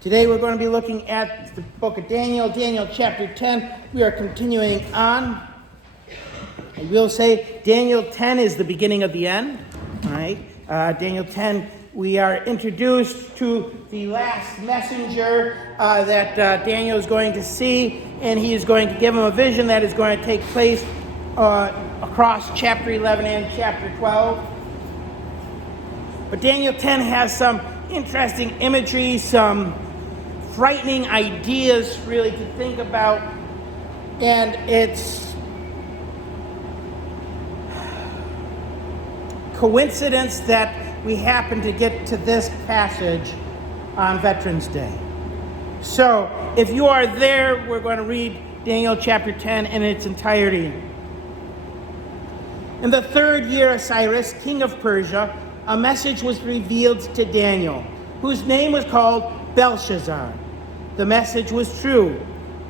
Today we're going to be looking at the book of Daniel, Daniel chapter 10. We are continuing on. I will say Daniel 10 is the beginning of the end. All right. Daniel 10, we are introduced to the last messenger that Daniel is going to see, and he is going to give him a vision that is going to take place across chapter 11 and chapter 12. But Daniel 10 has some interesting imagery, some frightening ideas really to think about, and it's coincidence that we happen to get to this passage on Veterans Day. So if you are there, we're going to read Daniel chapter 10 in its entirety. In the 3rd year of Cyrus, king of Persia, a message was revealed to Daniel, whose name was called Belshazzar. The message was true,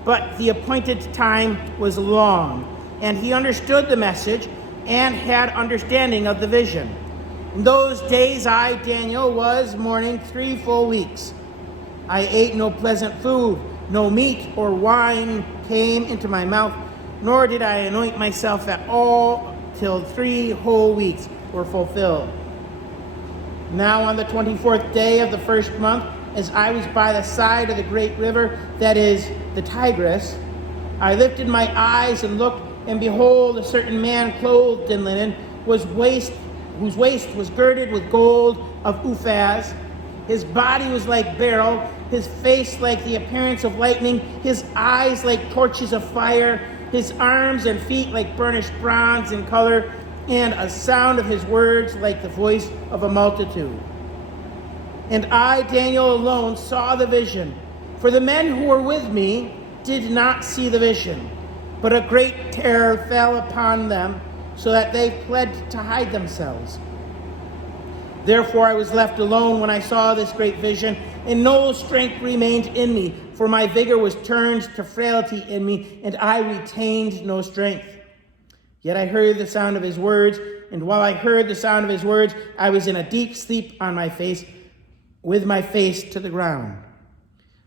but the appointed time was long, and he understood the message and had understanding of the vision. In those days I, Daniel, was mourning 3 full weeks. I ate no pleasant food, no meat or wine came into my mouth, nor did I anoint myself at all till 3 whole weeks were fulfilled. Now on the 24th day of the 1st month, as I was by the side of the great river, that is, the Tigris, I lifted my eyes and looked, and behold, a certain man clothed in linen, whose waist was girded with gold of Uphaz. His body was like beryl, his face like the appearance of lightning, his eyes like torches of fire, his arms and feet like burnished bronze in color, and a sound of his words like the voice of a multitude. And I, Daniel, alone saw the vision, for the men who were with me did not see the vision, but a great terror fell upon them, so that they fled to hide themselves. Therefore I was left alone when I saw this great vision, and no strength remained in me, for my vigor was turned to frailty in me, and I retained no strength. Yet I heard the sound of his words, and while I heard the sound of his words, I was in a deep sleep on my face, with my face to the ground.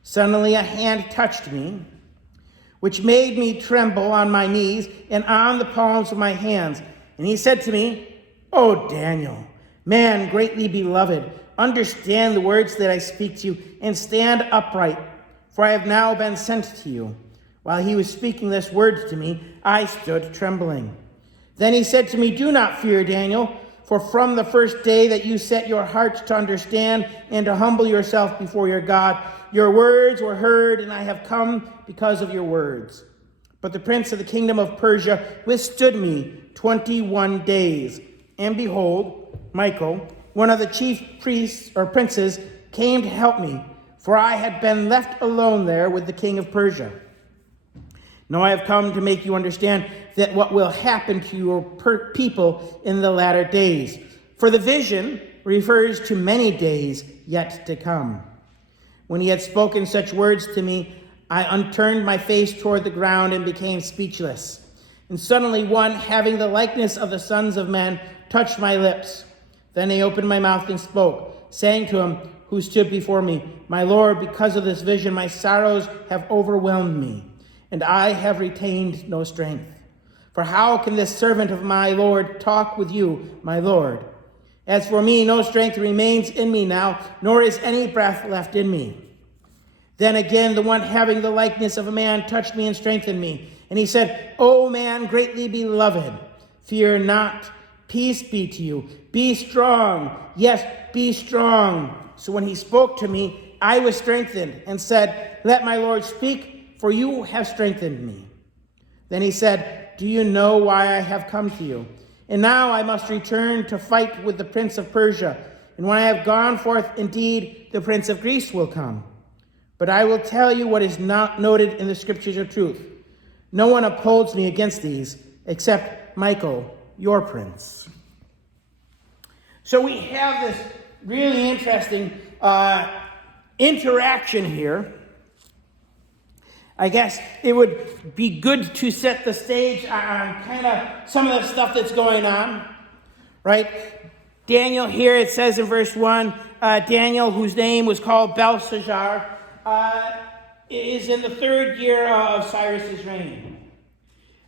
Suddenly a hand touched me, which made me tremble on my knees and on the palms of my hands. And he said to me, "O Daniel, man greatly beloved, understand the words that I speak to you, and stand upright, for I have now been sent to you." While he was speaking this word to me, I stood trembling. Then he said to me, "Do not fear, Daniel, for from the first day that you set your heart to understand and to humble yourself before your God, your words were heard, and I have come because of your words." But the prince of the kingdom of Persia withstood me 21 days. And behold, Michael, one of the chief priests or princes, came to help me, for I had been left alone there with the king of Persia. Now I have come to make you understand that what will happen to your people in the latter days. For the vision refers to many days yet to come. When he had spoken such words to me, I unturned my face toward the ground and became speechless. And suddenly one, having the likeness of the sons of men, touched my lips. Then I opened my mouth and spoke, saying to him who stood before me, "My Lord, because of this vision, my sorrows have overwhelmed me, and I have retained no strength. For how can this servant of my Lord talk with you, my Lord? As for me, no strength remains in me now, nor is any breath left in me." Then again, the one having the likeness of a man touched me and strengthened me. And he said, "O man greatly beloved, fear not. Peace be to you. Be strong. Yes, be strong." So when he spoke to me, I was strengthened and said, "Let my Lord speak, for you have strengthened me." Then he said, "Do you know why I have come to you? And now I must return to fight with the prince of Persia. And when I have gone forth, indeed, the prince of Greece will come. But I will tell you what is not noted in the scriptures of truth. No one upholds me against these, except Michael, your prince." So we have this really interesting interaction here. I guess it would be good to set the stage on kind of some of the stuff that's going on, right? Daniel here, it says in verse 1, Daniel, whose name was called Belshazzar, is in the third year of Cyrus's reign.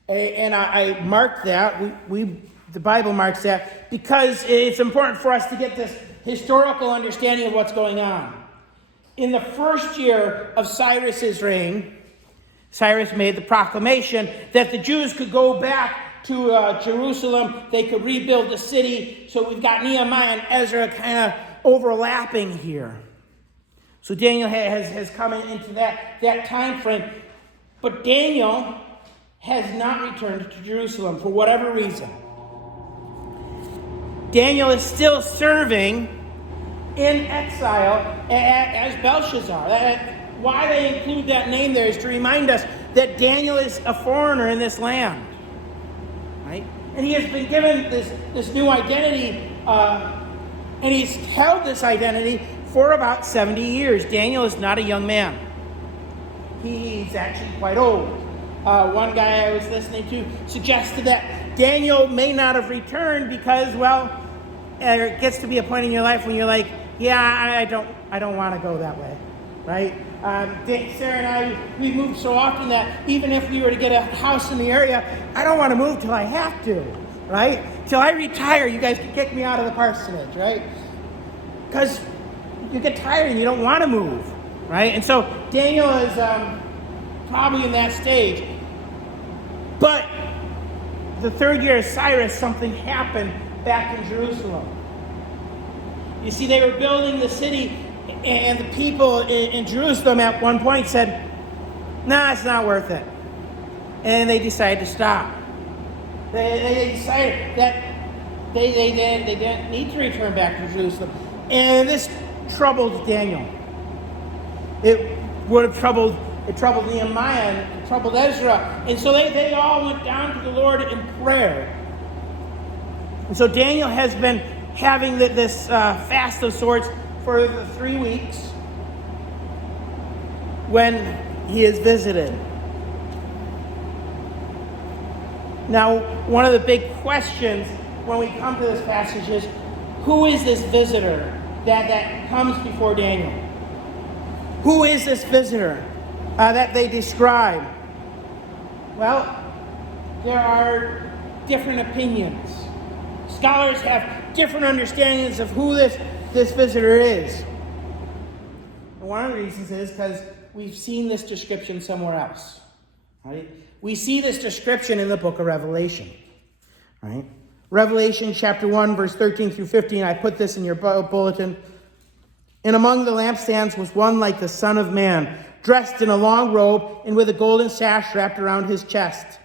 And I marked that, the Bible marks that, because it's important for us to get this historical understanding of what's going on. In the first year of Cyrus's reign, Cyrus made the proclamation that the Jews could go back to Jerusalem. They could rebuild the city. So we've got Nehemiah and Ezra kind of overlapping here. So Daniel has come into that time frame. But Daniel has not returned to Jerusalem for whatever reason. Daniel is still serving in exile as Belshazzar. Why they include that name there is to remind us that Daniel is a foreigner in this land. Right? And he has been given this new identity, and he's held this identity for about 70 years. Daniel is not a young man. He's actually quite old. One guy I was listening to suggested that Daniel may not have returned because, well, it gets to be a point in your life when you're like, yeah, I don't want to go that way, right? Sarah and I, we moved so often that even if we were to get a house in the area, I don't want to move till I have to, right? Till I retire, you guys can kick me out of the parsonage, right? Because you get tired and you don't want to move, right? And so Daniel is probably in that stage. But the third year of Cyrus, something happened back in Jerusalem. You see, they were building the city, and the people in Jerusalem at one point said, nah, it's not worth it. And they decided to stop. They decided that they didn't need to return back to Jerusalem. And this troubled Daniel. It troubled Nehemiah, and it troubled Ezra. And so they all went down to the Lord in prayer. And so Daniel has been having this fast of sorts for the 3 weeks when he is visited. Now, one of the big questions when we come to this passage is, who is this visitor that comes before Daniel? Who is this visitor that they describe? Well, there are different opinions. Scholars have different understandings of who this visitor is. And one of the reasons is because we've seen this description somewhere else. Right? We see this description in the book of Revelation. Right? Revelation chapter 1, verse 13 through 15. I put this in your bulletin. And among the lampstands was one like the Son of Man, dressed in a long robe and with a golden sash wrapped around his chest.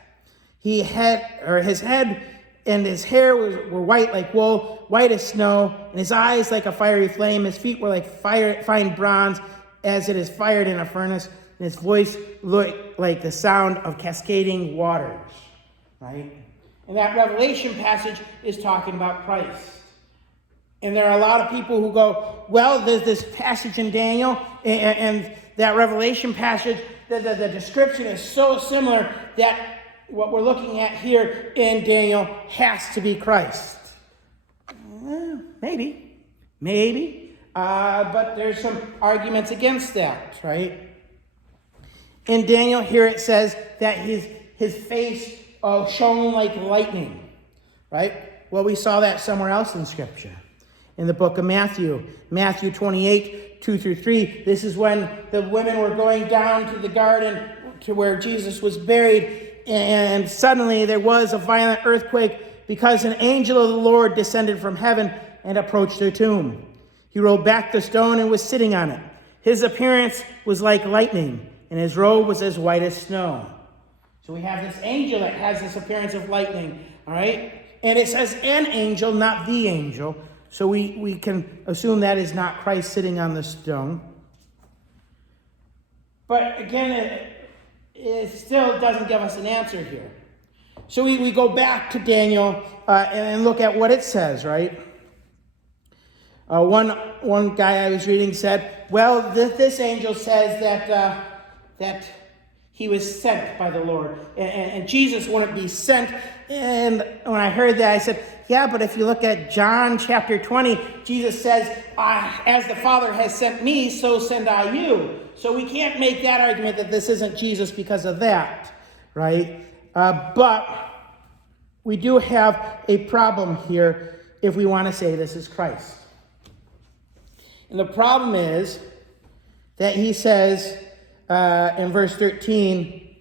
His head and his hair were white like wool, white as snow, and his eyes like a fiery flame. His feet were like fine bronze, as it is fired in a furnace, and his voice looked like the sound of cascading waters. Right? And that Revelation passage is talking about Christ. And there are a lot of people who go, well, there's this passage in Daniel, and that Revelation passage, the description is so similar that what we're looking at here in Daniel has to be Christ. Maybe. But there's some arguments against that, right? In Daniel here it says that his face shone like lightning, right? Well, we saw that somewhere else in Scripture. In the book of Matthew 28, 2 through 3, this is when the women were going down to the garden to where Jesus was buried, and suddenly there was a violent earthquake because an angel of the Lord descended from heaven and approached their tomb. He rolled back the stone and was sitting on it. His appearance was like lightning, and his robe was as white as snow. So we have this angel that has this appearance of lightning, all right? And it says an angel, not the angel. So we can assume that is not Christ sitting on the stone. But again, it still doesn't give us an answer here. So we go back to Daniel and look at what it says, right? One guy I was reading said, well, this angel says that he was sent by the Lord. And Jesus wouldn't be sent. And when I heard that, I said, yeah, but if you look at John chapter 20, Jesus says, as the Father has sent me, so send I you. So we can't make that argument that this isn't Jesus because of that, right? But we do have a problem here if we want to say this is Christ. And the problem is that he says in verse 13,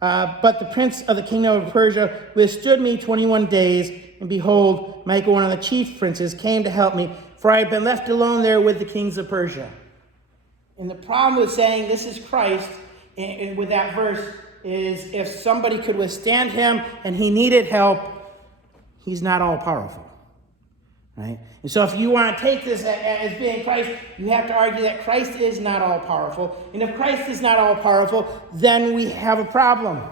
but the prince of the kingdom of Persia withstood me 21 days, and behold, Michael, one of the chief princes, came to help me, for I had been left alone there with the kings of Persia. And the problem with saying this is Christ, and with that verse, is if somebody could withstand him and he needed help, he's not all powerful. Right? And so if you want to take this as being Christ, you have to argue that Christ is not all powerful. And if Christ is not all powerful, then we have a problem.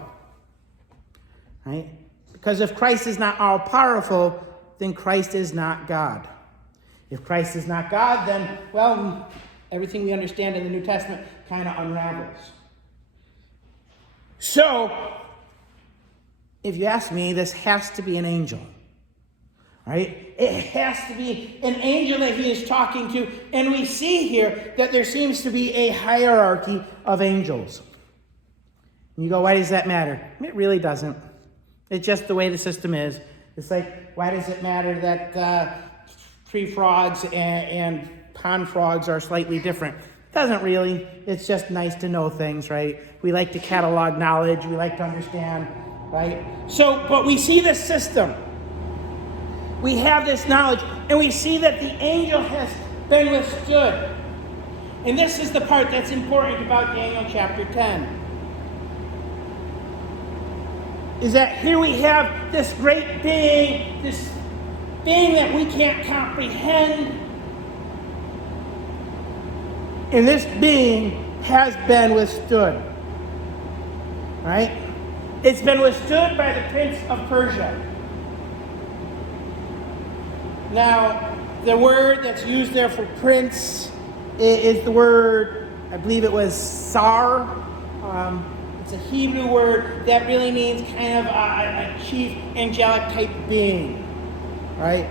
Right? Because if Christ is not all powerful, then Christ is not God. If Christ is not God, then, well, everything we understand in the New Testament kind of unravels. So, if you ask me, this has to be an angel. Right? It has to be an angel that he is talking to. And we see here that there seems to be a hierarchy of angels. And you go, why does that matter? It really doesn't. It's just the way the system is. It's like, why does it matter that tree frogs and pond frogs are slightly different? It doesn't really. It's just nice to know things, right? We like to catalog knowledge. We like to understand, right? So, but we see this system. We have this knowledge, and we see that the angel has been withstood. And this is the part that's important about Daniel chapter 10. Is that here we have this great being, this being that we can't comprehend. And this being has been withstood. Right? It's been withstood by the prince of Persia. Now, the word that's used there for prince is the word, I believe it was sar. It's a Hebrew word that really means kind of a chief angelic type being, right?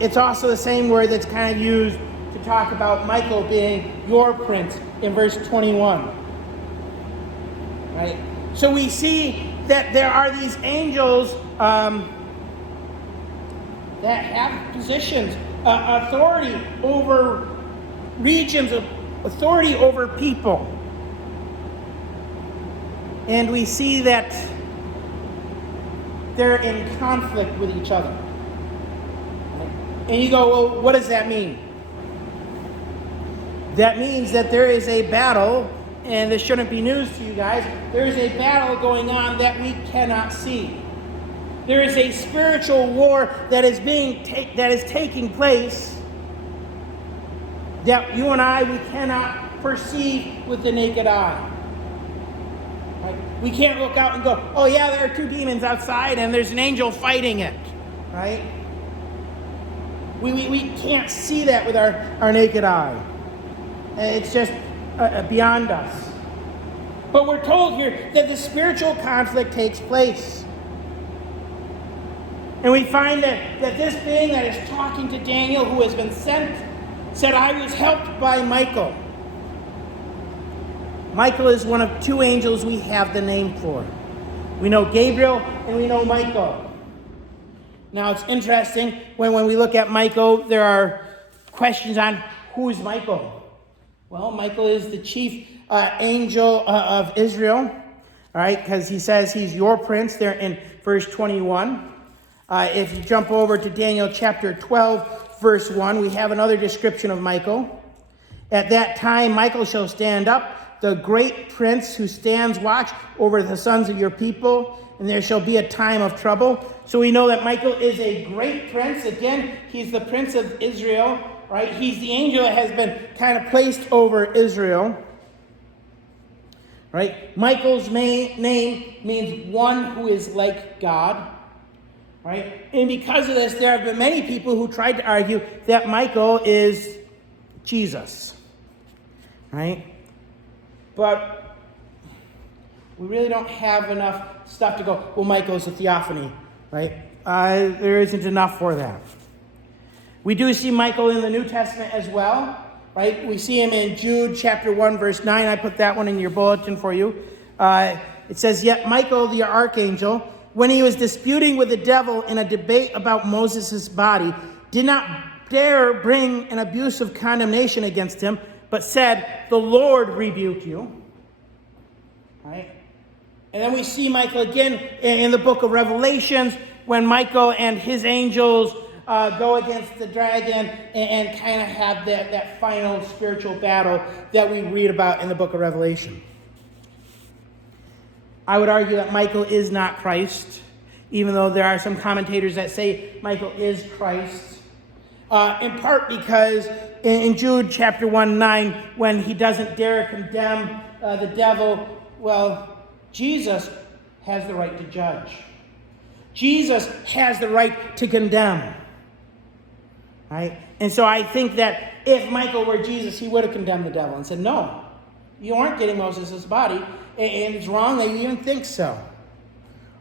It's also the same word that's kind of used to talk about Michael being your prince in verse 21, right? So we see that there are these angels that have positions, authority over regions, authority over people. And we see that they're in conflict with each other. And you go, well, what does that mean? That means that there is a battle, and this shouldn't be news to you guys, there is a battle going on that we cannot see. There is a spiritual war that is taking place that you and I, we cannot perceive with the naked eye. Right? We can't look out and go, oh yeah, there are two demons outside and there's an angel fighting it. Right? We can't see that with our naked eye. It's just beyond us. But we're told here that the spiritual conflict takes place. And we find that this being that is talking to Daniel, who has been sent, said, I was helped by Michael. Michael is one of two angels we have the name for. We know Gabriel and we know Michael. Now it's interesting, when we look at Michael, there are questions on who is Michael. Well, Michael is the chief angel of Israel, all right, because he says he's your prince there in verse 21. If you jump over to Daniel chapter 12, verse 1, we have another description of Michael. At that time, Michael shall stand up, the great prince who stands watch over the sons of your people, and there shall be a time of trouble. So we know that Michael is a great prince. Again, he's the prince of Israel, right? He's the angel that has been kind of placed over Israel, right? Michael's name means one who is like God. Right? And because of this, there have been many people who tried to argue that Michael is Jesus. Right? But we really don't have enough stuff to go, well, Michael's a theophany. Right? There isn't enough for that. We do see Michael in the New Testament as well, right? We see him in Jude chapter 1, verse 9. I put that one in your bulletin for you. It says, "Yet Michael, the archangel, when he was disputing with the devil in a debate about Moses' body, did not dare bring an abuse of condemnation against him, but said, 'The Lord rebuke you.'" Right? And then we see Michael again in the book of Revelations, when Michael and his angels go against the dragon and kind of have that final spiritual battle that we read about in the book of Revelation. I would argue that Michael is not Christ, even though there are some commentators that say Michael is Christ. In part because in Jude chapter 1:9, when he doesn't dare condemn the devil, well, Jesus has the right to judge. Jesus has the right to condemn. Right? And so I think that if Michael were Jesus, he would have condemned the devil and said, "No, you aren't getting Moses' body, and it's wrong that you even think so."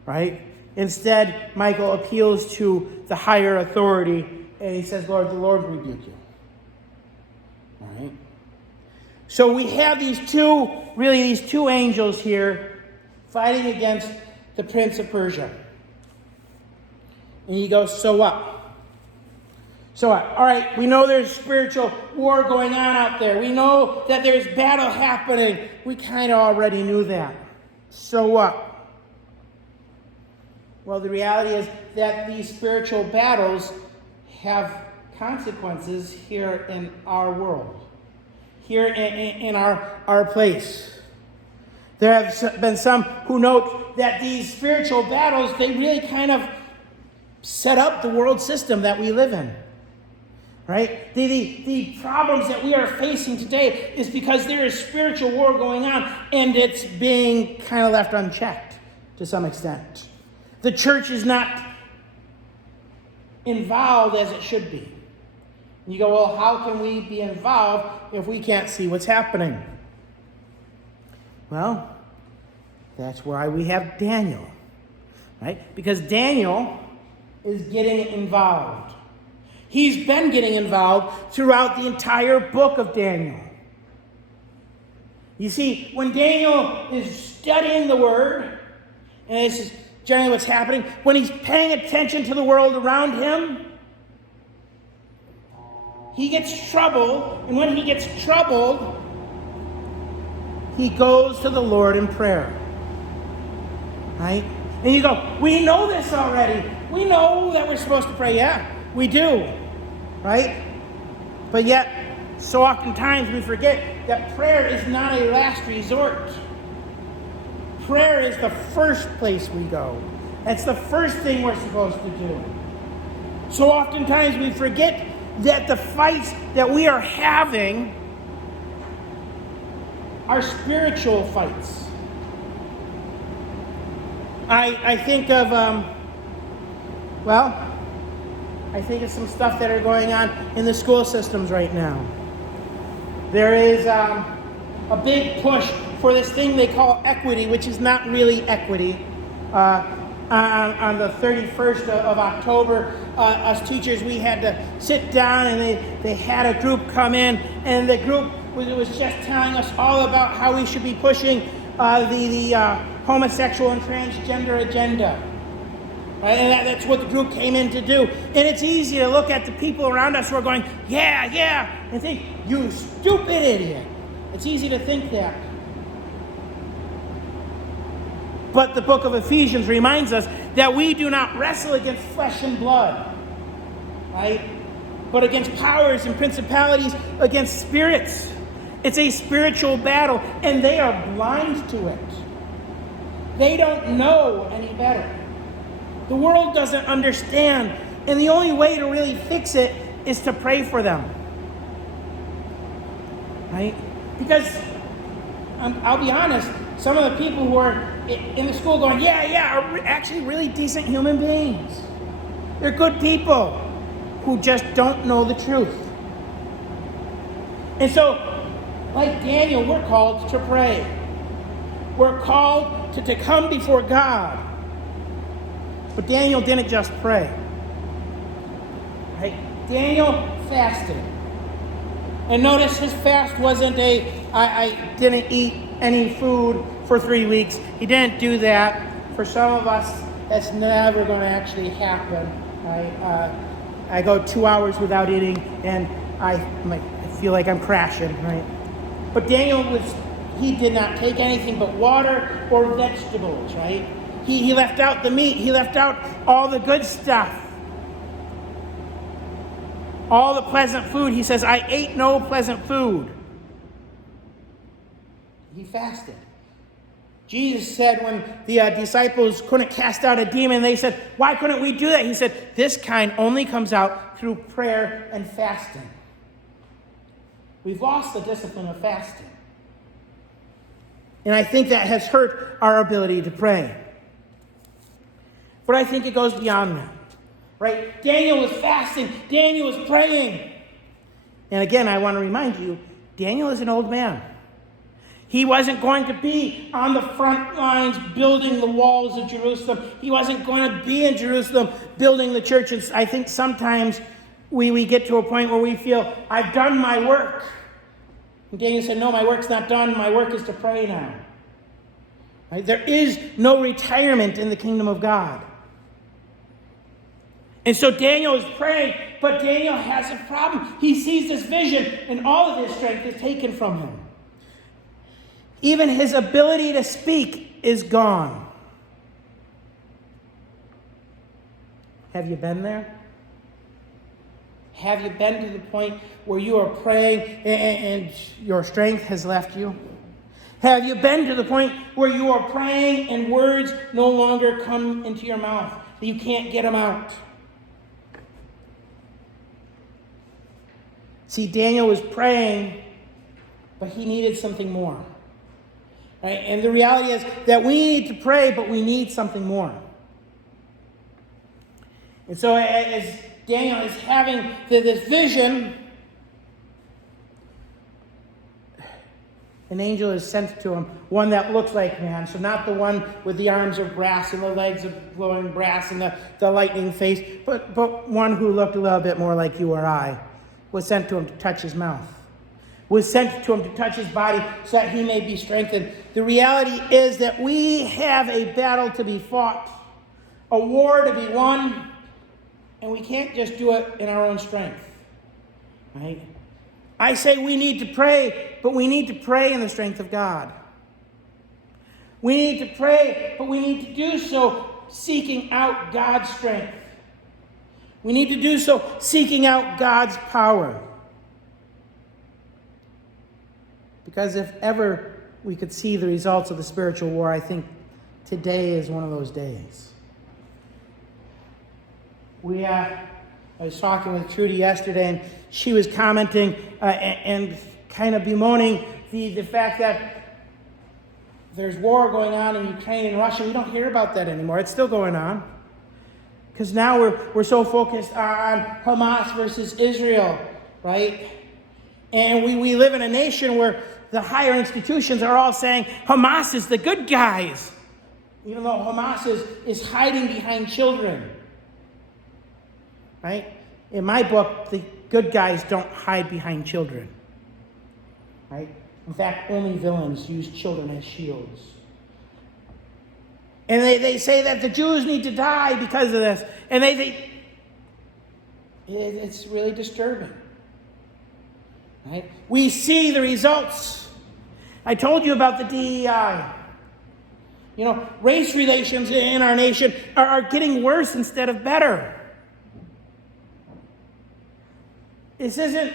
Right? Instead, Michael appeals to the higher authority, and he says, "Lord, the Lord rebuke you." All right? So we have these two angels here fighting against the prince of Persia. And he goes, "So what? So what? All right, we know there's spiritual war going on out there. We know that there's battle happening. We kind of already knew that. So what?" Well, the reality is that these spiritual battles have consequences here in our world, here in our place. There have been some who note that these spiritual battles, they really kind of set up the world system that we live in. Right? The problems that we are facing today is because there is spiritual war going on, and it's being kind of left unchecked to some extent. The church is not involved as it should be. And you go, well, how can we be involved if we can't see what's happening? Well, that's why we have Daniel, right? Because Daniel is getting involved. He's been getting involved throughout the entire book of Daniel. You see, when Daniel is studying the Word, and this is generally what's happening, when he's paying attention to the world around him, he gets troubled, and when he gets troubled, he goes to the Lord in prayer. Right? And you go, we know this already. We know that we're supposed to pray. Yeah, we do. Right? But yet, so oftentimes we forget that prayer is not a last resort. Prayer is the first place we go. That's the first thing we're supposed to do. So oftentimes we forget that the fights that we are having are spiritual fights. I think of, I think of some stuff that are going on in the school systems right now. There is a big push for this thing they call equity, which is not really equity. On the 31st of October, us teachers, we had to sit down, and they had a group come in, and the group was just telling us all about how we should be pushing the homosexual and transgender agenda. Right? And that's what the group came in to do. And it's easy to look at the people around us who are going, yeah, and think, you stupid idiot. It's easy to think that. But the book of Ephesians reminds us that we do not wrestle against flesh and blood, right? But against powers and principalities, against spirits. It's a spiritual battle, and they are blind to it. They don't know any better. The world doesn't understand, and the only way to really fix it is to pray for them, right? Because I'll be honest, some of the people who are in the school going, yeah, are actually really decent human beings. They're good people who just don't know the truth. And so, like Daniel, we're called to pray. We're called to come before God But Daniel didn't just pray. Right? Daniel fasted. And notice his fast wasn't I didn't eat any food for 3 weeks. He didn't do that. For some of us, that's never going to actually happen. I go 2 hours without eating, and I feel like I'm crashing, right? But Daniel he did not take anything but water or vegetables, right? He left out the meat. He left out all the good stuff. All the pleasant food. He says, I ate no pleasant food. He fasted. Jesus said when the disciples couldn't cast out a demon, they said, why couldn't we do that? He said, this kind only comes out through prayer and fasting. We've lost the discipline of fasting. And I think that has hurt our ability to pray. But I think it goes beyond that. Right? Daniel was fasting. Daniel was praying. And again, I want to remind you, Daniel is an old man. He wasn't going to be on the front lines building the walls of Jerusalem. He wasn't going to be in Jerusalem building the churches. I think sometimes we get to a point where we feel, I've done my work. And Daniel said, no, my work's not done. My work is to pray now. Right? There is no retirement in the kingdom of God. And so Daniel is praying, but Daniel has a problem. He sees this vision, and all of his strength is taken from him. Even his ability to speak is gone. Have you been there? Have you been to the point where you are praying and your strength has left you? Have you been to the point where you are praying and words no longer come into your mouth? You can't get them out. See, Daniel was praying, but he needed something more. Right? And the reality is that we need to pray, but we need something more. And so as Daniel is having this vision, an angel is sent to him, one that looks like man. So not the one with the arms of brass and the legs of glowing brass and the lightning face, but one who looked a little bit more like you or I, was sent to him to touch his mouth. Was sent to him to touch his body so that he may be strengthened. The reality is that we have a battle to be fought, a war to be won, and we can't just do it in our own strength. Right? I say we need to pray, but we need to pray in the strength of God. We need to pray, but we need to do so seeking out God's strength. We need to do so seeking out God's power. Because if ever we could see the results of the spiritual war, I think today is one of those days. I was talking with Trudy yesterday, and she was commenting and kind of bemoaning the fact that there's war going on in Ukraine and Russia. We don't hear about that anymore. It's still going on. Because now we're so focused on Hamas versus Israel, right? And we live in a nation where the higher institutions are all saying Hamas is the good guys, even though Hamas is hiding behind children, right? In my book, the good guys don't hide behind children, right? In fact, only villains use children as shields. And they say that the Jews need to die because of this. And it's really disturbing. Right? We see the results. I told you about the DEI. Race relations in our nation are getting worse instead of better. This isn't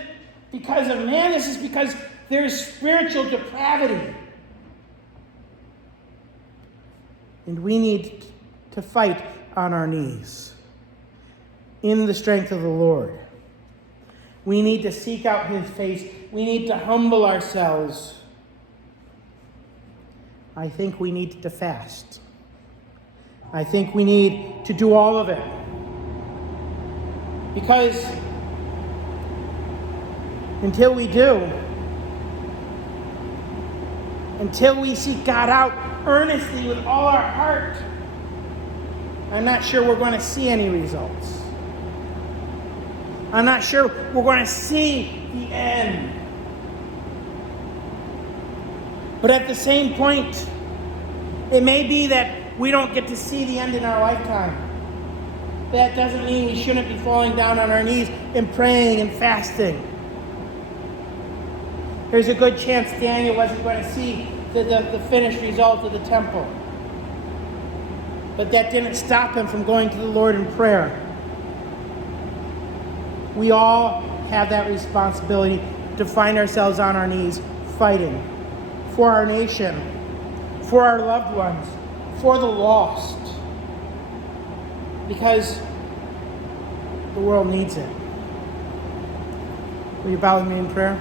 because of man. This is because there is spiritual depravity. And we need to fight on our knees in the strength of the Lord. We need to seek out his face. We need to humble ourselves. I think we need to fast. I think we need to do all of it. Because until we do, until we seek God out earnestly with all our heart, I'm not sure we're going to see any results. I'm not sure we're going to see the end. But at the same point, it may be that we don't get to see the end in our lifetime. That doesn't mean we shouldn't be falling down on our knees and praying and fasting. There's a good chance Daniel wasn't going to see the finished result of the temple. But that didn't stop him from going to the Lord in prayer. We all have that responsibility to find ourselves on our knees fighting for our nation, for our loved ones, for the lost. Because the world needs it. Will you bow with me in prayer?